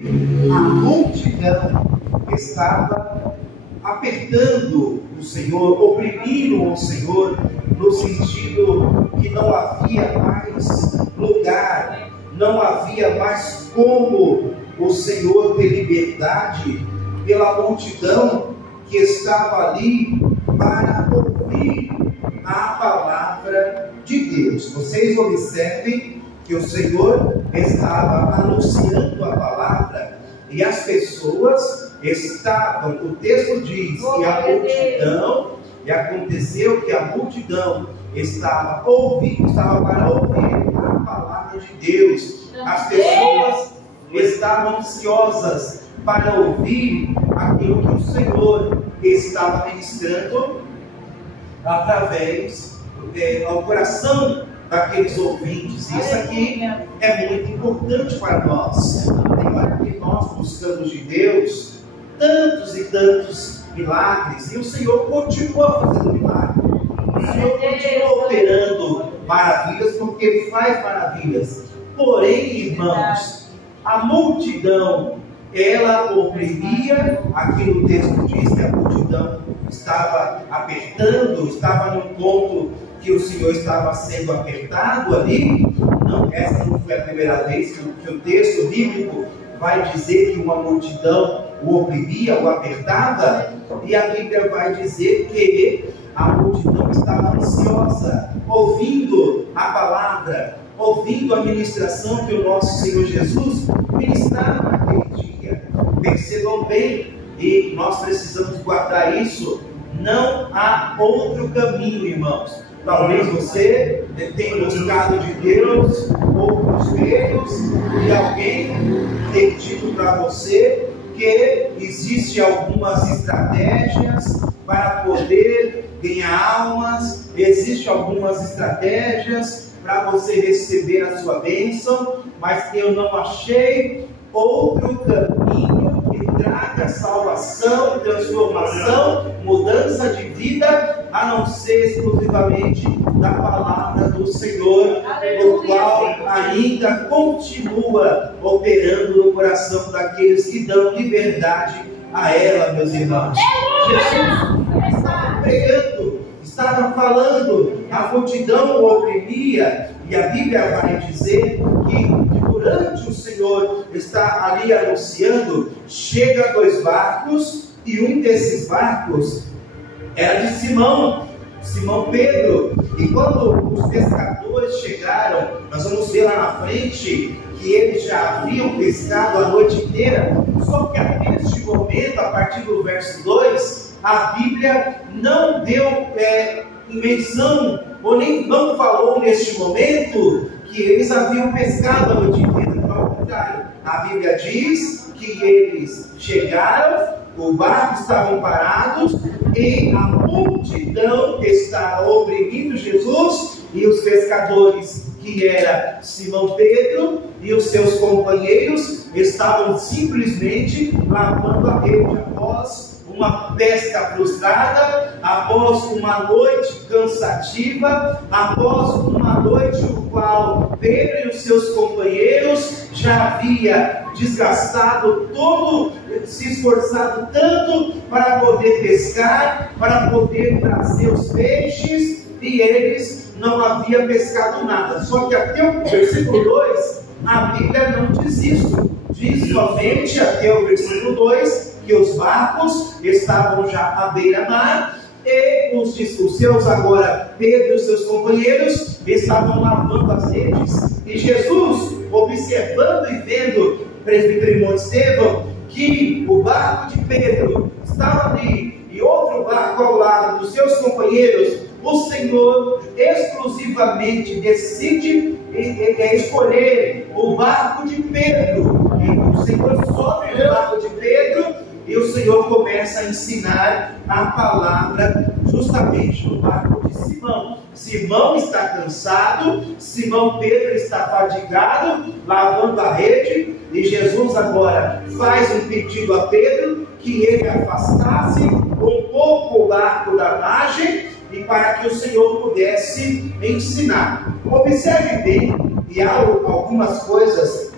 A multidão estava apertando o Senhor, oprimindo o Senhor, no sentido que não havia mais lugar, não havia mais como o Senhor ter liberdade pela multidão que estava ali para ouvir a palavra de Deus. Vocês observem que o Senhor estava anunciando a palavra e as pessoas estavam, o texto diz que a multidão, e aconteceu que a multidão estava para ouvir a palavra de Deus. As pessoas estavam ansiosas para ouvir aquilo que o Senhor estava ministrando através ao coração daqueles ouvintes. Isso aqui é muito importante para nós. Tem hora que nós buscamos de Deus tantos e tantos milagres, e o Senhor continua fazendo milagres. O Senhor continua operando maravilhas, porque Ele faz maravilhas. Porém, irmãos, a multidão, ela oprimia. Aqui no texto diz que a multidão estava apertando, estava num ponto que o Senhor estava sendo apertado ali. Não, essa não foi a primeira vez que o texto bíblico vai dizer que uma multidão o oprimia, o apertava, e a Bíblia vai dizer que a multidão estava ansiosa, ouvindo a palavra, ouvindo a ministração que o nosso Senhor Jesus ministrava naquele dia. Percebam bem, e nós precisamos guardar isso, não há outro caminho, irmãos. Talvez você tenha buscado de Deus outros meios, e alguém tem dito para você que existem algumas estratégias para poder ganhar almas, existem algumas estratégias para você receber a sua bênção, mas eu não achei outro caminho que traga salvação, transformação, mudança de vida, a não ser exclusivamente da palavra do Senhor, o qual ainda continua operando no coração daqueles que dão liberdade a ela, meus irmãos. Jesus estava pregando, estava falando, a multidão o oprimia, e a Bíblia vai dizer que durante o Senhor está ali anunciando, chega 2 barcos, e um desses barcos era de Simão Pedro. E quando os pescadores chegaram, nós vamos ver lá na frente que eles já haviam pescado a noite inteira. Só que até este momento, a partir do verso 2, a Bíblia não deu menção, ou nem não falou neste momento que eles haviam pescado a noite inteira. Ao contrário, a Bíblia diz que eles chegaram, o barco estavam parados, e a multidão estava oprimindo Jesus, e os pescadores, que era Simão Pedro e os seus companheiros, estavam simplesmente lavando a rede após uma pesca frustrada, após uma noite cansativa, após uma noite o qual Pedro e os seus companheiros já havia desgastado todo, se esforçado tanto para poder pescar, para poder trazer os peixes, e eles não haviam pescado nada. Só que até o versículo 2, a Bíblia não diz isso. Diz somente até o versículo 2 que os barcos estavam já à beira-mar, e os seus agora, Pedro e os seus companheiros, estavam lavando as redes. E Jesus, observando e vendo, presbítero irmão Estevão, que o barco de Pedro estava ali, e outro barco ao lado dos seus companheiros, o Senhor exclusivamente decide escolher o barco de Pedro. E o Senhor sobe o barco de Pedro, e o Senhor começa a ensinar a palavra justamente no barco de Simão. Simão está cansado, Simão Pedro está fadigado, lavando a rede, e Jesus agora faz um pedido a Pedro que ele afastasse um pouco o barco da margem, e para que o Senhor pudesse ensinar. Observe bem, e há algumas coisas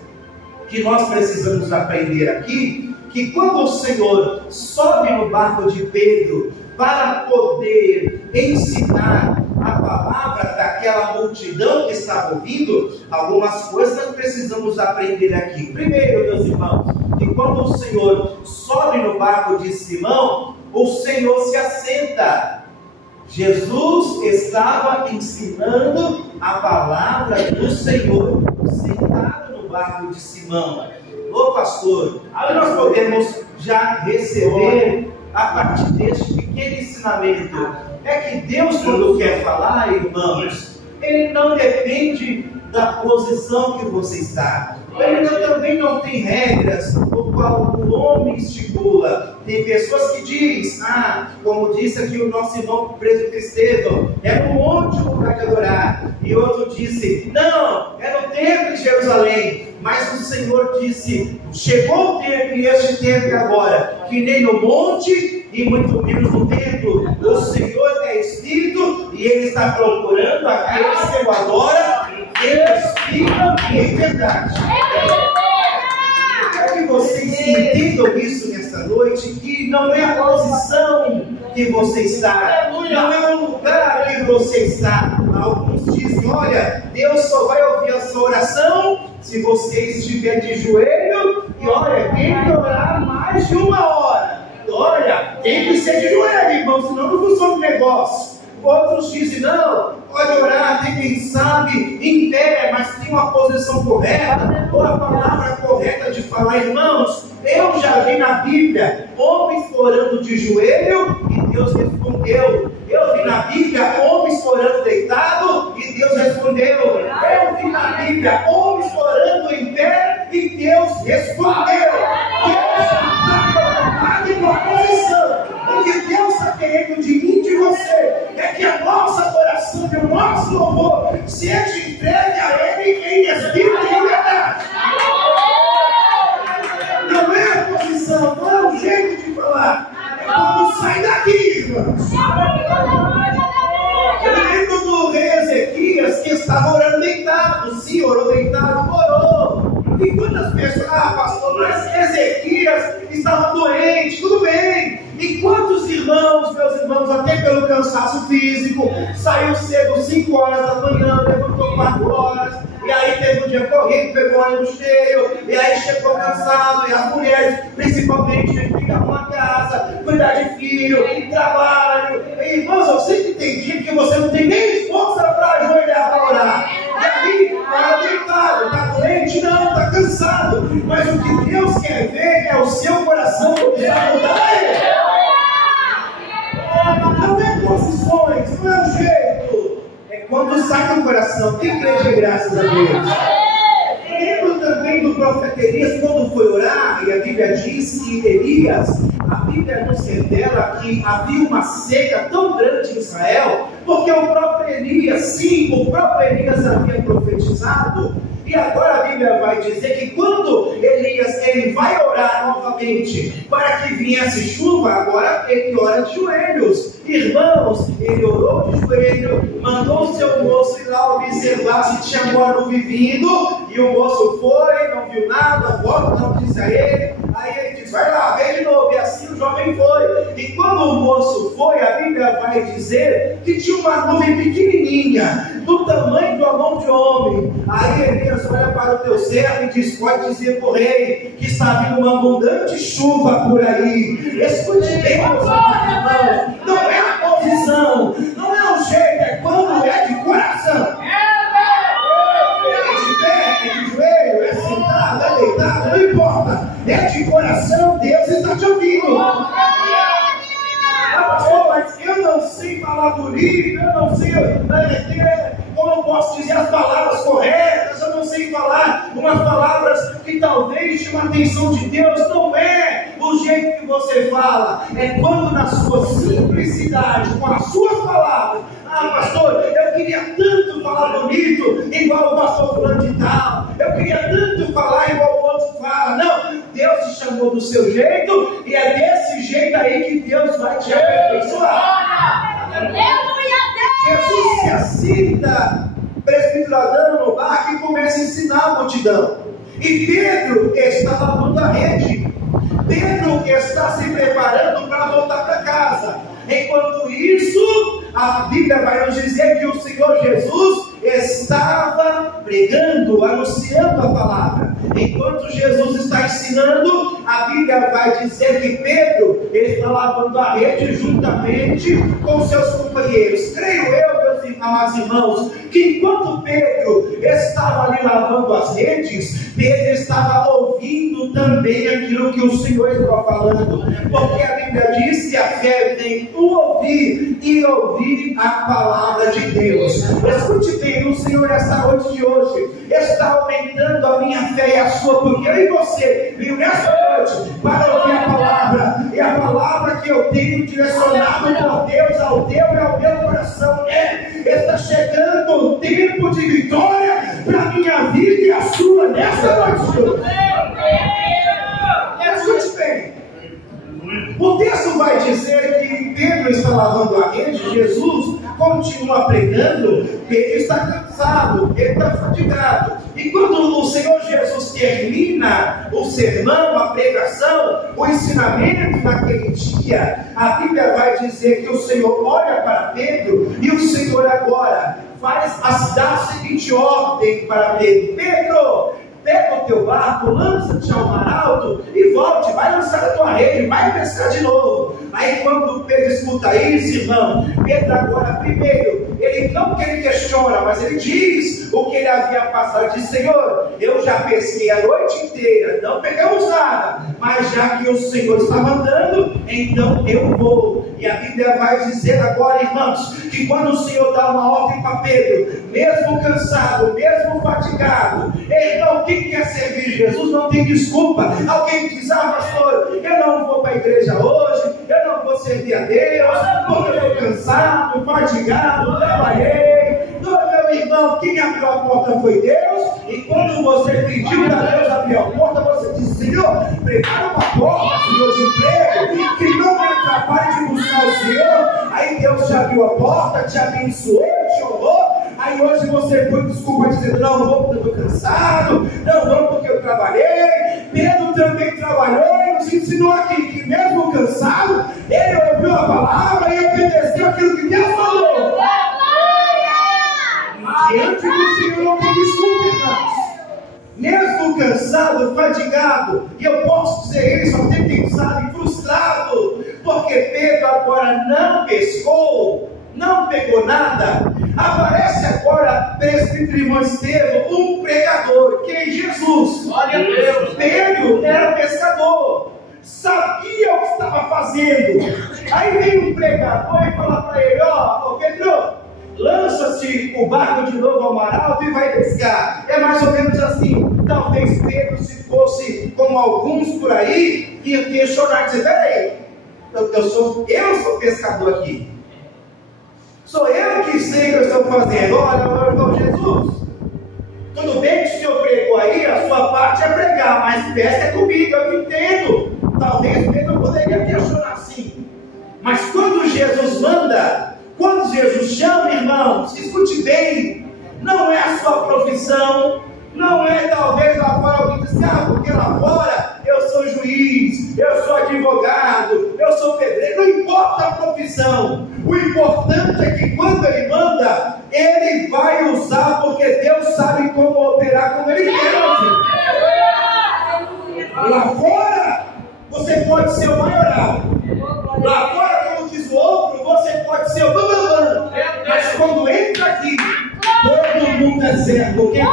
que nós precisamos aprender aqui, que quando o Senhor sobe no barco de Pedro para poder ensinar a palavra daquela multidão que estava ouvindo, algumas coisas nós precisamos aprender aqui. Primeiro, meus irmãos, que quando o Senhor sobe no barco de Simão, o Senhor se assenta. Jesus estava ensinando a palavra do Senhor sentado no barco de Simão. Ô pastor, aí nós podemos já receber a partir deste pequeno ensinamento. É que Deus, quando quer falar, irmãos, Ele não depende da posição que você está. Ele também não tem regras, o qual o homem estipula. Tem pessoas que dizem, como disse aqui o nosso irmão presbítero Estevão, é no monte o lugar de adorar. E outro disse, não, é no templo de Jerusalém. Mas o Senhor disse, chegou o tempo, e este tempo é agora, que nem no monte e muito menos no templo. O Senhor é Espírito e Ele está procurando aqueles que o adoram em Espírito e em verdade. Quero que vocês entendam isso nesta noite, que não é a posição que você está, não é o lugar que você está. Alguns dizem, olha, Deus só vai ouvir a sua oração se você estiver de joelho, e olha, tem que orar mais de 1 hora. Olha, tem que ser de joelho, irmão, senão não funciona o negócio. Outros dizem, não, pode orar, tem quem sabe, em pé, mas tem uma posição correta, ou a palavra correta de falar. Irmãos, eu já vi na Bíblia homens orando de joelho e Deus respondeu. Eu vi na Bíblia homens orando deitado e Deus respondeu. Eu vi na Bíblia homens orando em pé e Deus respondeu. Deus está preocupado com a posição. O que Deus está querendo de mim e de você é que a nossa adoração e o nosso louvor seja entregue a Ele em espírito e em verdade. Não é a posição, não é o jeito de falar. É quando sai daqui, irmãos. Eu lembro do rei Ezequias que estava orando deitado. Sim, orou deitado, orou. E quantas pessoas, pastor, mas Ezequias estava doente, tudo bem. E quantos irmãos, meus irmãos, até pelo cansaço físico, saiu cedo 5 horas da manhã, levantou 4 horas, e aí teve um dia corrido, pegou um ônibus cheio, e aí chegou cansado, e as mulheres, principalmente, ficam numa casa, cuidar de filho, trabalho. E, irmãos, eu sei que tem dia que você não tem nem força para ajoelhar para orar. E aí, está deitado, está doente, não, está cansado. Mas o que Deus quer ver é o seu coração para mudar ele. Não é posições, não é o jeito. É quando sai do coração. Quem crê de graças a Deus? Lembro também do profeta Elias quando foi orar, e a Bíblia diz que Elias, a Bíblia nos revela que havia uma seca tão grande em Israel, porque o próprio Elias, sim, o próprio Elias havia profetizado. E agora a Bíblia vai dizer que quando Elias ele vai orar novamente para que viesse chuva, agora ele ora de joelhos. Irmãos, ele orou de joelho, mandou o seu moço ir lá observar se tinha morno vindo, e o moço foi, não viu nada, volta, não disse a ele. Aí ele diz, vai lá, vem de novo. E assim o jovem foi. E quando o moço foi, a Bíblia vai dizer que tinha uma nuvem pequenininha, do tamanho de uma mão de homem. Aí Elias olha para o teu servo e diz, pode dizer para o rei que está vindo uma abundante chuva por aí. Escute bem, meus irmãos, não é a posição, não é o jeito, é quando é de coração. É de pé, é de joelho, é sentado, é deitado, não importa. É de coração, Deus está te ouvindo. Pastor, mas eu não sei falar bonito, eu não sei como eu posso dizer as palavras corretas, eu não sei falar umas palavras que talvez chamem a atenção de Deus. Não é o jeito que você fala, é quando na sua simplicidade, com as suas palavras. Pastor, eu queria tanto falar bonito, igual o pastor fulano de tal, eu queria tanto falar igual o outro fala. Não, Deus te chamou do seu jeito, e é desse jeito aí que Deus vai te aperfeiçoar. Jesus se assenta, presbiterador no barco, e começa a ensinar a multidão. E Pedro está lavando a rede. Pedro está se preparando para voltar para casa. Enquanto isso, a Bíblia vai nos dizer que o Senhor Jesus estava pregando, anunciando a palavra. Enquanto Jesus está ensinando, a Bíblia vai dizer que Pedro está lavando a rede juntamente com seus companheiros. Creio eu, meus irmãos, que enquanto Pedro estava ali lavando as redes, Pedro estava ouvindo também aquilo que o Senhor estava falando, porque a Bíblia diz que a fé vem do ouvir e ouvir a palavra de Deus. Escute bem, o Senhor nessa noite de hoje está aumentando a minha fé e a sua, porque eu e você veio nessa noite para ouvir a palavra, e a palavra que eu tenho direcionado por Deus ao teu e ao meu coração está chegando o tempo de vitória para a minha vida e a sua nessa noite. Escute bem, o texto vai dizer que Pedro está lavando a rede, Jesus continua pregando, ele está cansado, ele está fatigado. E quando o Senhor Jesus termina o sermão, a pregação, o ensinamento naquele dia, a Bíblia vai dizer que o Senhor olha para Pedro e o Senhor agora dá a seguinte ordem para Pedro: Pedro, pega o teu barco, lança-te ao mar alto e volte, vai lançar a tua rede, vai pescar de novo. Aí quando Pedro escuta isso, irmão, Pedro agora, primeiro, ele não que ele questiona, mas ele diz o que ele havia passado. Ele diz: Senhor, eu já pesquei a noite inteira, não pegamos nada, mas já que o Senhor está mandando, então eu vou. E a Bíblia vai dizer agora, irmãos, que quando o Senhor dá uma ordem para Pedro, mesmo cansado, mesmo fatigado, então quem quer servir Jesus não tem desculpa. Alguém diz: pastor, eu não vou para a igreja hoje, eu não vou servir a Deus, porque eu estou cansado, fatigado, trabalhei. Não, meu irmão, quem abriu a porta foi Deus. E quando você pediu para Deus abrir a porta, você disse: Senhor, prepara uma porta, Senhor, de emprego, que não me atrapalhe de buscar o Senhor. Aí Deus te abriu a porta, te abençoou, te honrou. Aí hoje você põe desculpa dizendo: não vou porque eu estou cansado, não vou porque eu trabalhei. Pedro também trabalhou e nos ensinou aqui que mesmo cansado, ele ouviu a palavra e obedeceu aquilo que Deus falou. Diante do Senhor não tem desculpa, irmãos. Mesmo cansado, fatigado, e eu posso dizer isso até cansado e frustrado, porque Pedro agora não pescou, não pegou nada. Aparece agora presbítero irmão Estevão, um pregador, que é Jesus. Glória a Deus. Pedro era pescador, sabia o que estava fazendo. Aí vem um pregador e fala para ele: ó, Pedro, lança-se o barco de novo ao mar alto e vai pescar. É mais ou menos assim. Talvez Pedro, se fosse como alguns por aí, ia questionar e dizer: peraí, eu sou pescador aqui. Sou eu que sei o que eu estou fazendo. Olha, meu irmão Jesus, tudo bem que o senhor pregou aí, a sua parte é pregar, mas pesca é comigo, eu entendo. Talvez Pedro poderia questionar assim. Mas quando Jesus manda, quando Jesus chama, irmãos, escute bem, não é a sua profissão, não é talvez lá fora alguém diz: porque lá fora eu sou juiz, eu sou advogado, eu sou pedreiro. Não importa a profissão, o importante é que quando ele manda, ele vai usar, porque Deus sabe como operar como ele quer. Lá fora você pode ser o maioral, lá fora, como diz o outro, você pode ser o bambambam, mas quando entra aqui, todo mundo é certo. Quem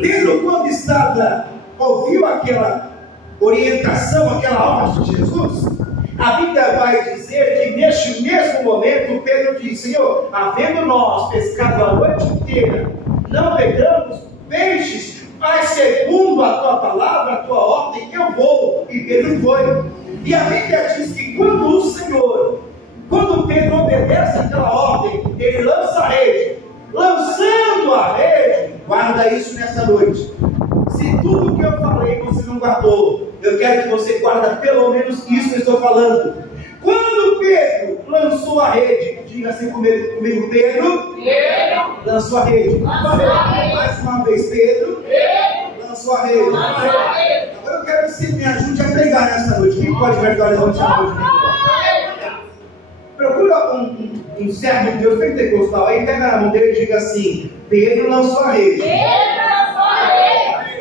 Pedro, quando estava, ouviu aquela orientação, aquela ordem de Jesus, a Bíblia vai dizer que neste mesmo momento Pedro disse: Senhor, havendo nós pescado a noite inteira, não pegamos peixes, mas segundo a tua palavra, a tua ordem, eu vou. E Pedro foi. E a Bíblia diz que quando Pedro obedece aquela ordem, ele lança a rede. Lançando a rede, guarda isso nessa noite. Se tudo que eu falei você não guardou, eu quero que você guarde pelo menos isso que eu estou falando. Quando Pedro lançou a rede, diga assim comigo, Pedro lançou a rede. Mais uma vez, Pedro lançou a rede. Agora eu quero que você me ajude a pregar nessa noite. Quem pode me ajudar a levantar a noite? Procura um servo de Deus pentecostal aí, pega na mão dele e diga assim: Pedro lançou a rede.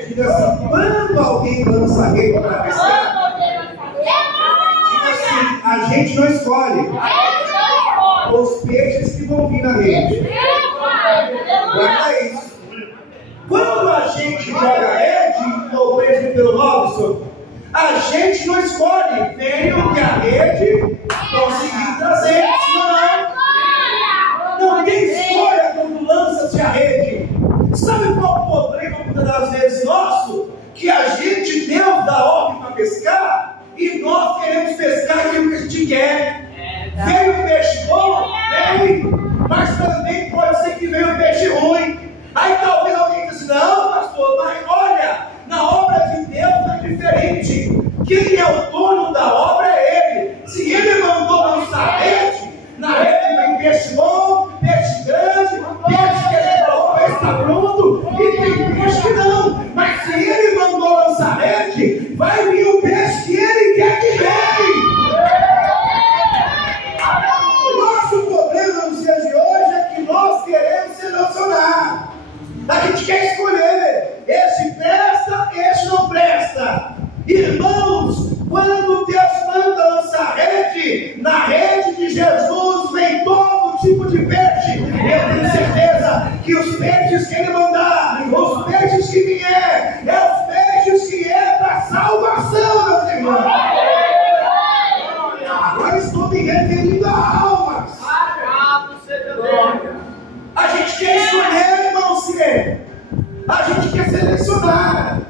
Diga assim: quando alguém lança a rede para pescar, diga assim: a gente não escolhe os peixes que vão vir na rede. Guarda isso. Quando a gente joga a rede, ou preso pelo Robson, a gente não escolhe, vem o que a rede conseguir trazer. Não tem escolha quando lança-se a rede. Sabe qual o problema muitas das vezes nosso? Que a gente, Deus dá ordem para pescar e nós queremos pescar aquilo que a gente quer. Veio o peixe bom? Vem, mas também pode ser que venha o peixe ruim. Aí talvez alguém diga assim: não, pastor, mas olha, na obra de Deus é diferente. Quem é o dono da obra é Ele. Se Ele mandou lançar a rede, na rede vem peixe bom, peixe grande, peixe que Ele falou, peixe está pronto, e tem peixe que não. Mas se Ele mandou lançar a rede, vai vir o peixe que Ele quer que venha. O nosso problema nos dias de hoje é que nós queremos selecionar. A gente quer escolher: esse presta, esse não presta. Irmãos, quando Deus manda lançar rede, na rede de Jesus vem todo tipo de peixe. Eu tenho certeza que os peixes que Ele mandar, os peixes que vier, os peixes que é para salvação, meus irmãos. Agora estou me referindo a almas. A gente quer escolher, irmão, a gente quer selecionar.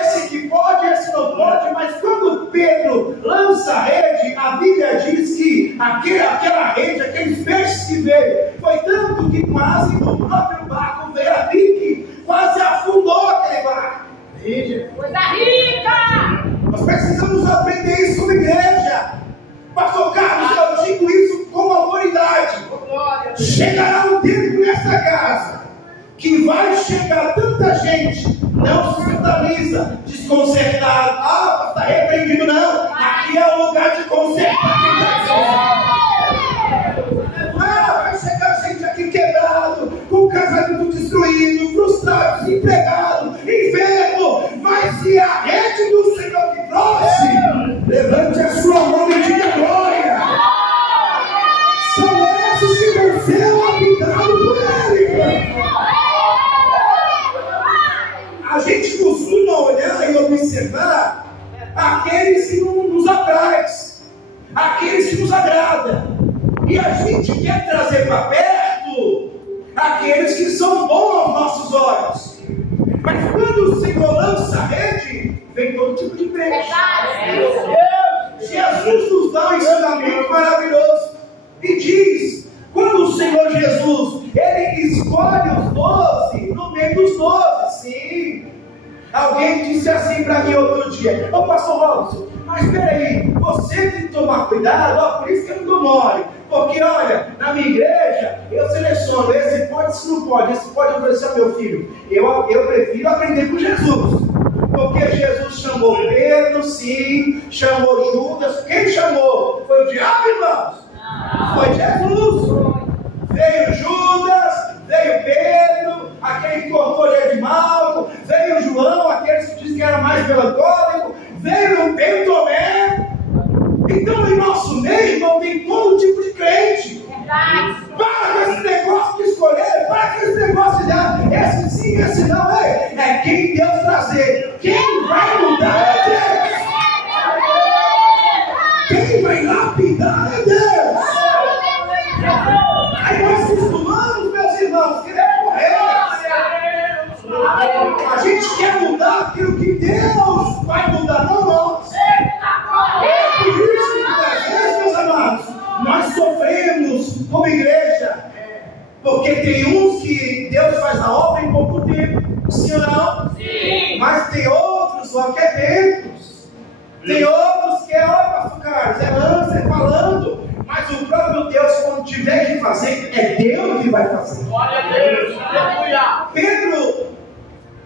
Esse que pode, esse não pode. Mas quando Pedro lança a rede, a Bíblia diz que aquela rede, aqueles peixes que veio, foi tanto que quase no próprio barco veio a pique, quase afundou aquele barco. Coisa rica! Nós precisamos aprender isso como igreja. Pastor Carlos, eu digo isso com autoridade. Chegará um tempo nesta casa que vai chegar tanta gente, não se escandaliza, desconcertado. Está repreendido, não. Aqui é o lugar de consertar quem está. Vai chegar gente aqui quebrado, com o casamento destruído, frustrado, desempregado, enfermo. Mas se a rede do Senhor que trouxe, levante a sua mão e diga glória. São esses que vão ser lapidados por Ele. A gente costuma olhar e observar aqueles que nos apraz, aqueles que nos agradam, e a gente quer trazer para perto aqueles que são bons aos nossos olhos. Mas quando o Senhor lança a rede, vem todo tipo de peixe. Jesus nos dá um ensinamento maravilhoso e diz: quando o Senhor Jesus, Ele escolhe os 12 no meio dos 12, sim. Alguém disse assim para mim outro dia: ô pastor Robson, mas peraí, você tem que tomar cuidado, por isso que eu não dou mole. Porque olha, na minha igreja, eu seleciono, esse pode, esse não pode, esse pode oferecer ao meu filho. Eu prefiro aprender com Jesus. Porque Jesus chamou Pedro, sim, chamou Judas. Quem chamou? Foi o diabo, irmãos? Foi Jesus. Veio Judas, veio Pedro, aquele que cortou de Malco, veio João, aquele que disse que era mais melancólico, veio Tomé. Então, em nosso meio, irmão, tem todo tipo de crente. Para com esse negócio de escolher, para com esse negócio de dar, esse sim, esse não, é quem Deus trazer. Quem vai mudar é Deus. Quem vai lapidar é Deus. Aí nós costumamos, meus irmãos, querer correr. A gente quer mudar aquilo que Deus vai mudar, não nós. É por isso que muitas vezes, meus amados, nós sofremos como igreja. Porque tem uns que Deus faz a obra em pouco tempo, sim ou não? Sim. Mas tem outros só que é tempos. Tem outros que é, olha, pastor Carlos, é anos, fazer. Glória a Deus. Aleluia. Pedro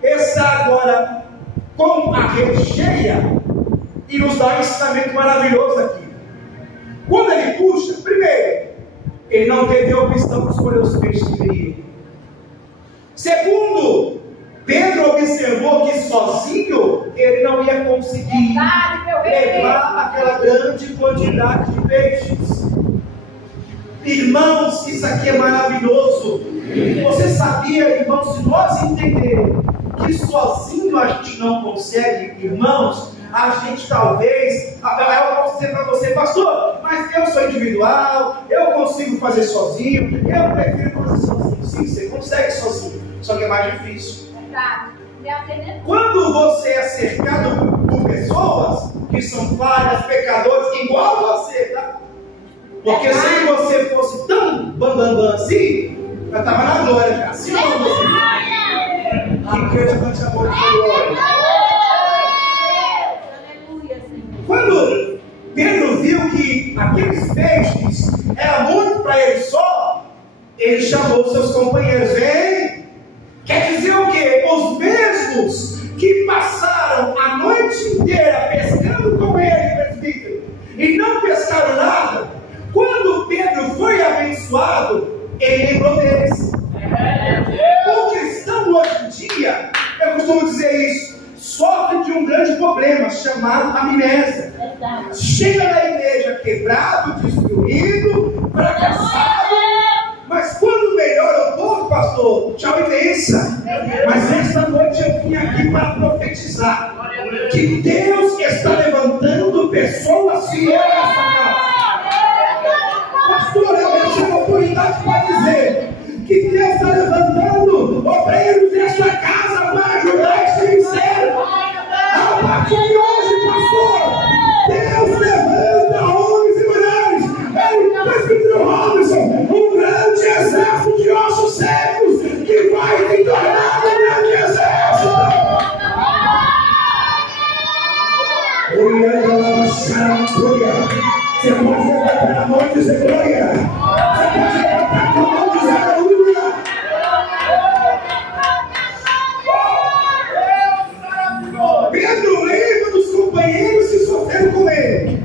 está agora com a rede cheia e nos dá um ensinamento maravilhoso aqui. Quando ele puxa, primeiro, ele não teve a opção para escolher os peixes que viriam. Segundo, Pedro observou que sozinho ele não ia conseguir levar aquela grande quantidade de peixes. Irmãos, isso aqui é maravilhoso. Você sabia, irmãos, se nós entendermos que sozinho a gente não consegue, irmãos, a gente talvez, eu posso dizer para você, pastor, mas eu sou individual, eu consigo fazer sozinho, eu prefiro fazer sozinho. Sim, você consegue sozinho, só que é mais difícil. Quando você é cercado por pessoas que são falhas, pecadores, igual você, tá? Porque se você fosse tão bambambam assim, eu estava na glória já. Se não você. Que Deus não te amou de glória. Quando Pedro viu que aqueles peixes eram muito para ele só, ele chamou seus companheiros. Vem! Quer dizer o quê? Os mesmos que passaram a noite inteira pescando com ele, presbítero, e não pescaram nada, quando Pedro foi abençoado, ele lembrou deles. O cristão hoje em dia, eu costumo dizer isso, sofre de um grande problema chamado amnésia. Chega na igreja quebrado, destruído, fracassado, mas quando melhora um pouco, pastor, tchau e benção. Mas esta noite eu vim aqui para profetizar que Deus está levantando pessoas fiéis nessa casa. Pastor, eu deixo a autoridade para dizer que Deus está levantando obreiros desta casa para ajudar esse ministério. A partir de hoje, pastor, Deus levanta homens e mulheres. É o presbítero Robinson, um grande exército de ossos secos que vai se tornar um grande exército. Você pode levantar a mão e dizer glória. Você pode levantar a mão e dizer aleluia. Pedro lembra dos companheiros que sofreram com ele.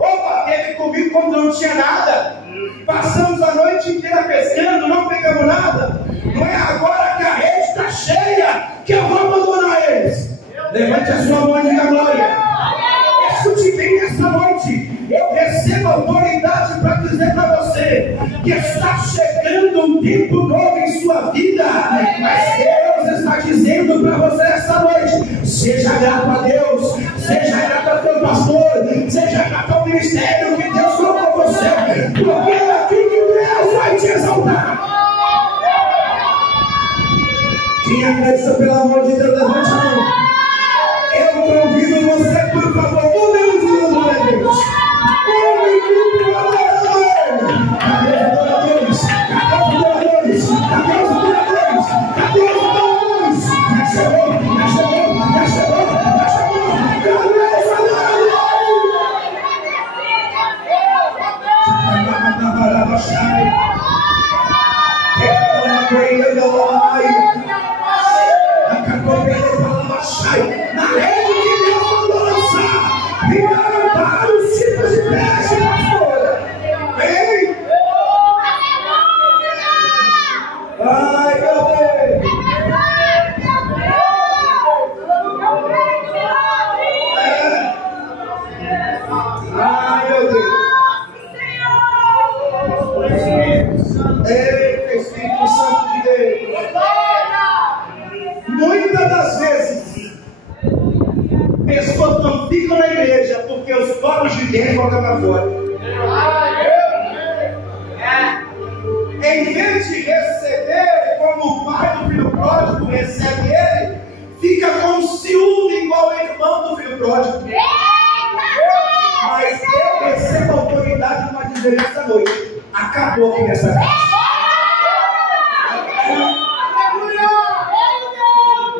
Opa, teve comigo quando não tinha nada. Passamos a noite inteira pescando, não pegamos nada. Não é agora que a rede está cheia que eu vou abandonar eles. Levante a sua mão e diga glória. Escute bem nessa noite. Eu recebo autoridade para dizer para você que está chegando um tempo novo em sua vida. Mas Deus está dizendo para você essa noite: seja grato a Deus, seja grato ao teu pastor, seja grato ao ministério que Deus colocou você, porque é aqui que Deus vai te exaltar. Quem acredita, pelo amor de Deus, levante a mão. Eu convido você, por favor, um minuto, glória a Deus. Um minuto, glória a Deus. Cadê os adoradores? Cadê os adoradores? Cadê os adoradores? Cadê os adoradores? Já chegou, já chegou, já chegou, já chegou. Cadê os adoradores? Na rede que Deus mandou lançar, viraram vários tipos de peixe, pastor. Vem! Ai, meu Deus! Ai, meu Deus! Ei, Espírito Santo de Deus! Muitas das vezes pessoas não ficam na igreja porque os povos de Deus colocam para fora. Em vez de receber como o pai do filho pródigo recebe ele, fica com ciúme igual o irmão do filho pródigo. Mas eu recebo a autoridade para dizer nessa noite: acabou aqui nessa casa.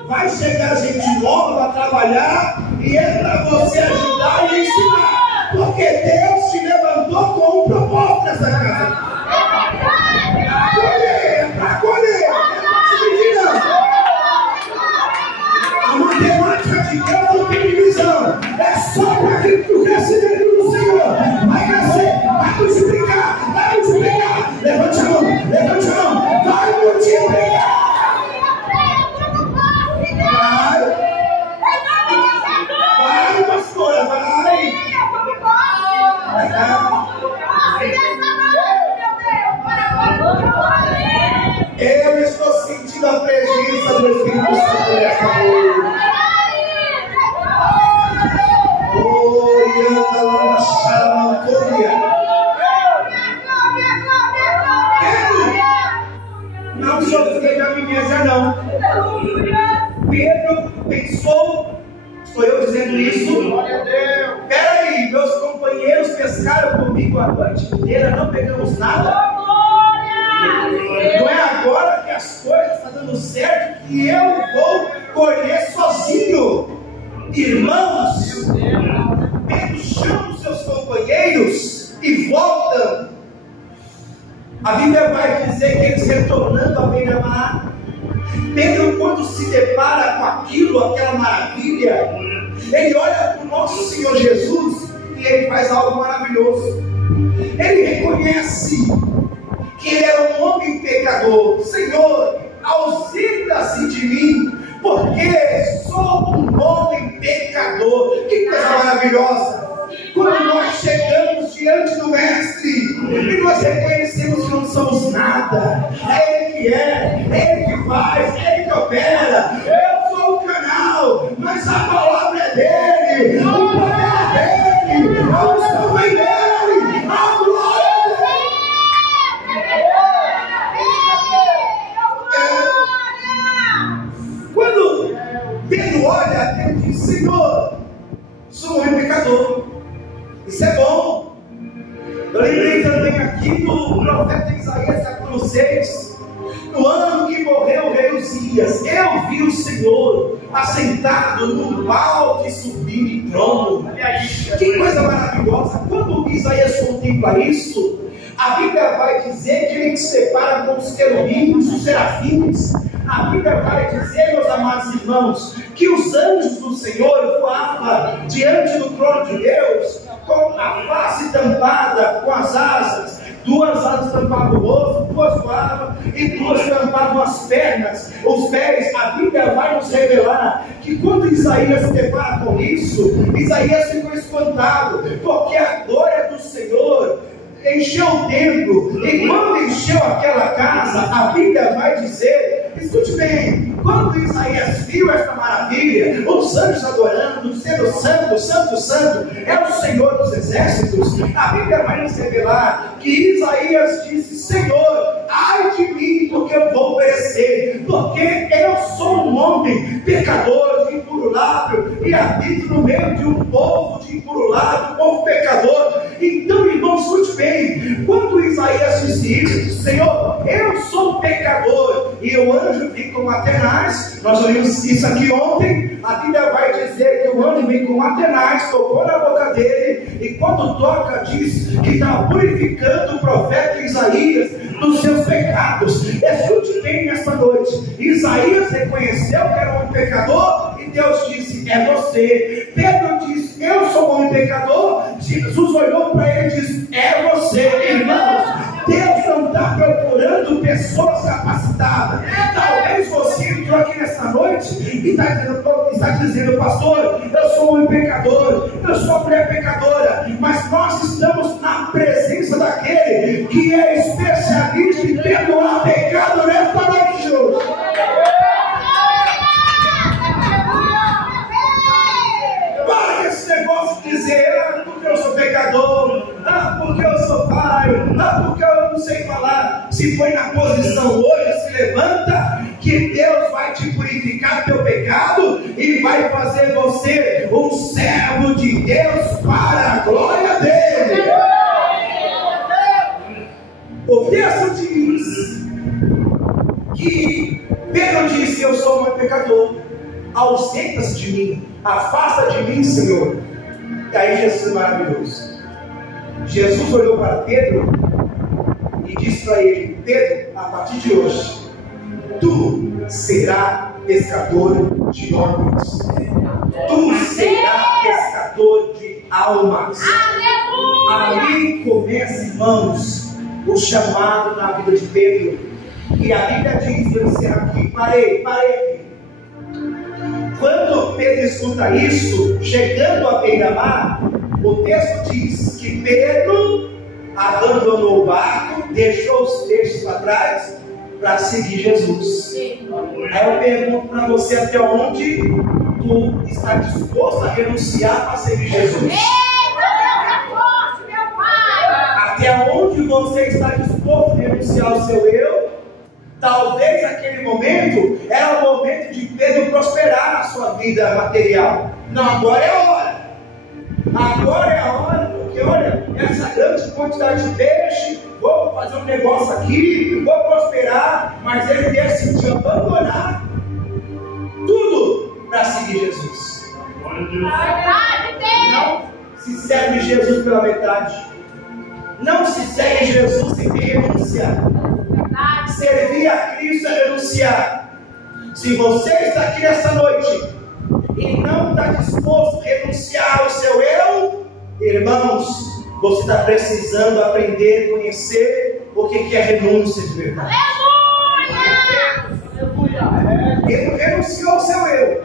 Vai chegar gente nova para trabalhar e é para você ajudar e ensinar, porque Deus te levantou com um propósito nessa casa. não. Pedro pensou, estou eu dizendo isso? Peraí, meus companheiros pescaram comigo a noite inteira, não pegamos nada. Não é agora que as coisas estão dando certo que eu vou colher sozinho. Irmãos, Pedro chama os seus companheiros e volta. A Bíblia vai dizer que eles retornando à beira-mar, Pedro, quando se depara com aquilo, aquela maravilha, ele olha para o nosso Senhor Jesus e ele faz algo maravilhoso. Ele reconhece que ele era um homem pecador. Senhor, ausenta-se de mim, porque sou um homem pecador. Que coisa maravilhosa! Quando nós chegamos diante do Mestre e nós reconhecemos que não somos nada, é Ele que é Ele que faz, é Ele que opera. Eu sou o canal, mas a palavra é dele, o poder é dele, a unção vem dele, a glória é dele. Quando Pedro olha, ele diz: Senhor, sou um homem pecador. Isso é bom. Eu lembrei também aqui do profeta Isaías capítulo 6, no ano que morreu o rei Uzias. Eu vi o Senhor assentado num alto e sublime trono. Que coisa maravilhosa. Quando Isaías contempla isso, a Bíblia vai dizer que ele se depara com os querubins, os serafins. A Bíblia vai dizer, meus amados irmãos, que os anjos do Senhor voavam diante do trono de Deus com a face tampada com as asas. Duas asas tampavam o rosto, duas voavam e duas tampavam as pernas, os pés. A Bíblia vai nos revelar que quando Isaías se depara com isso, Isaías ficou espantado, porque a glória do Senhor encheu o templo. E quando encheu aquela casa, a Bíblia vai dizer, escute bem, quando Isaías viu esta maravilha, os anjos adorando, dizendo: Santo, Santo, Santo é o Senhor dos exércitos, a Bíblia vai nos revelar que Isaías disse: Senhor, ai de mim, porque eu vou perecer, porque eu sou um homem pecador, de impuro lábio, e habito no meio de um povo de impuro lábio, um povo pecador. Então, irmãos, escute bem, quando Isaías disse isso, Senhor, eu sou pecador, e o anjo vem com Atenais. Nós ouvimos isso aqui ontem. A Bíblia vai dizer que o anjo vem com Atenais, tocou na boca dele, e quando toca, diz que está purificando o profeta Isaías dos seus pecados. Escute bem nesta noite, Isaías reconheceu que era um pecador, e Deus disse: é você. Pedro disse: eu sou um homem pecador. Jesus olhou para ele e disse: é você. Irmãos, Deus não está procurando pessoas capacitadas. Talvez você entrou aqui nesta noite e está dizendo: pastor, eu sou um homem pecador, eu sou uma mulher pecadora. Mas nós estamos na presença daquele que é especialista em perdoar pecado nesta noite. Para esse negócio de dizer: porque eu sou pecador, porque eu sou falho, porque eu não sei falar. Se põe na posição hoje, se levanta, que Deus vai te purificar do teu pecado e vai fazer você um servo de Deus para a glória dele. O texto diz que Pedro disse: eu sou um pecador, ausenta-se de mim, afasta de mim, Senhor. E aí Jesus é maravilhoso. Jesus olhou para Pedro e disse para ele: Pedro, a partir de hoje, tu serás pescador de homens. Tu serás pescador de almas. Ali começa, irmãos, o chamado na vida de Pedro. E a Bíblia diz: eu disse aqui, parei aqui. Quando Pedro escuta isso, chegando à beira-mar, o texto diz que Pedro abandonou o barco, deixou os peixes para trás para seguir Jesus. Aí eu pergunto para você: até onde tu está disposto a renunciar para seguir Jesus? Até onde você está disposto a renunciar ao seu eu? Talvez aquele momento era o momento de Pedro prosperar na sua vida material. Não, agora é a hora. Agora é a hora, porque olha, essa grande quantidade de peixe, vou fazer um negócio aqui, vou prosperar, mas ele decidiu abandonar tudo para seguir Jesus. Não se segue Jesus pela metade. Não se segue Jesus sem renunciar. Servir a Cristo é renunciar. Se você está aqui nessa noite e não está disposto a renunciar ao seu eu, irmãos, você está precisando aprender a conhecer o que é renúncia de verdade. Ele renunciou ao seu eu,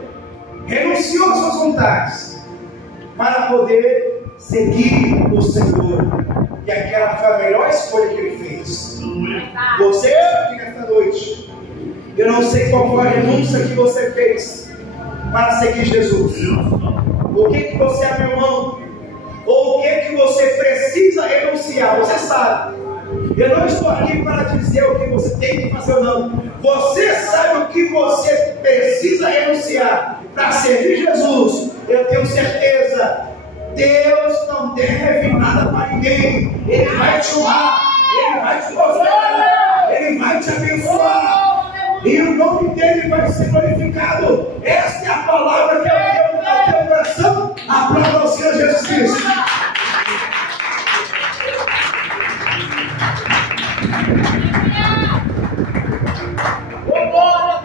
renunciou às suas vontades, para poder seguir o Senhor. E aquela foi a melhor escolha que ele fez. Você está aqui nesta noite, eu não sei qual foi a renúncia que você fez para seguir Jesus. O que você abriu mão? Ou o que você precisa renunciar? Você sabe. Eu não estou aqui para dizer o que você tem que fazer ou não. Você sabe o que você precisa renunciar para servir Jesus. Eu tenho certeza. Deus não deve nada para ninguém. Ele vai te honrar, Ele vai te prosperar, Ele vai te abençoar, e o nome dele vai ser glorificado. Esta é a palavra que eu tenho no teu coração. Aplauda ao Senhor Jesus Cristo. Boa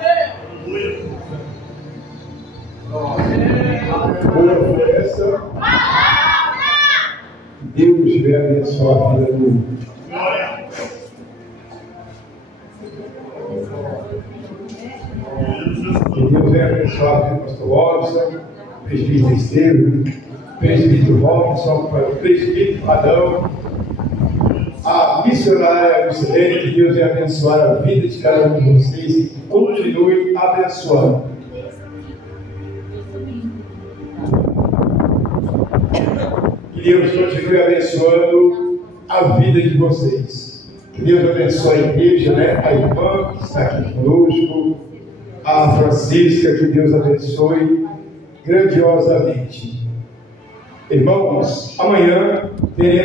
foi essa. Deus vai abençoar a vida do que Deus vai abençoar a vida do pastor Robson, presbítero Estevam, presbítero Robson, presbítero Adão, a missionária Lucilene. Que Deus vai abençoar a vida de cada um de vocês e continue abençoando. Que Deus continue abençoando a vida de vocês. Que Deus abençoe a igreja, né? A irmã que está aqui conosco, a Francisca, que Deus abençoe grandiosamente. Irmãos, amanhã teremos